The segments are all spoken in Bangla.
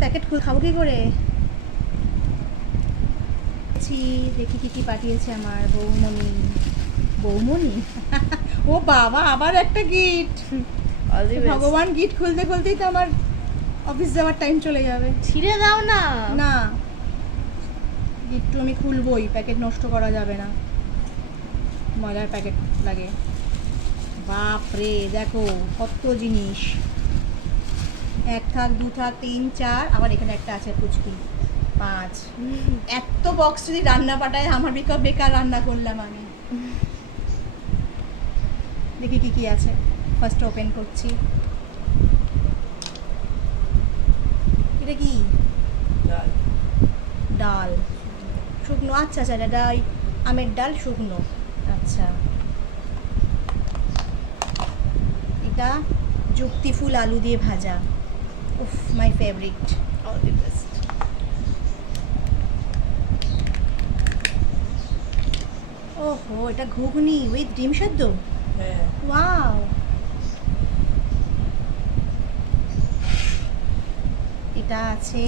প্যাকেট খাবো কি করে? দেখি কি পাঠিয়েছে আমার বৌমণি। বৌমণি ও বাবা, আবার একটা গিফট। ভগবান, গিফট খুলতে খুলতেই তো আমার অফিস যাওয়ার টাইম চলে যাবে। ছিঁড়ে দাও না। না, গিফট আমি খুলবই, প্যাকেট নষ্ট করা যাবে না, মজার প্যাকেট লাগে। বাপরে দেখো কত জিনিস, 1 থাক 2 থাক 3 4, আবার এখানে একটা আছে পুচকি 5। এত বক্স যদি রান্না পাঠায় আমার বেকার রান্না করলাম আমি। দেখি কি আছে, ফার্স্ট ওপেন করছি। এটা কি? ডাল শুকনো, আচ্ছা আচ্ছা, এটা আমের ডাল শুকনো, আচ্ছা। এটা যুক্তি ফুল আলু দিয়ে ভাজা, উফ my favourite. All the best. ওহো, এটা ঘুগনি উইথ ডিম সেদ্ধ। হ্যাঁ, ওয়াও। এটা আছে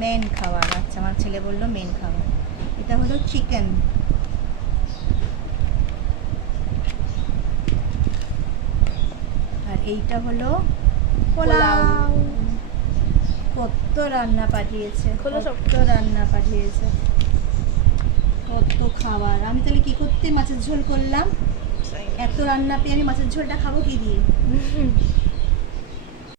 মেন খাবার, আচ্ছা আমার ছেলে বললো মেন খাবার। এটা হলো চিকেন, আর এইটা হলো পোলাও। কত রান্না পাঠিয়েছে, খোলো সব। কত রান্না পাঠিয়েছে, কত খাবার। আমি তাহলে কি করতে মাছের ঝোল করলাম? এত রান্না পেয়ে আমি মাছের ঝোলটা খাবো কি দিয়ে?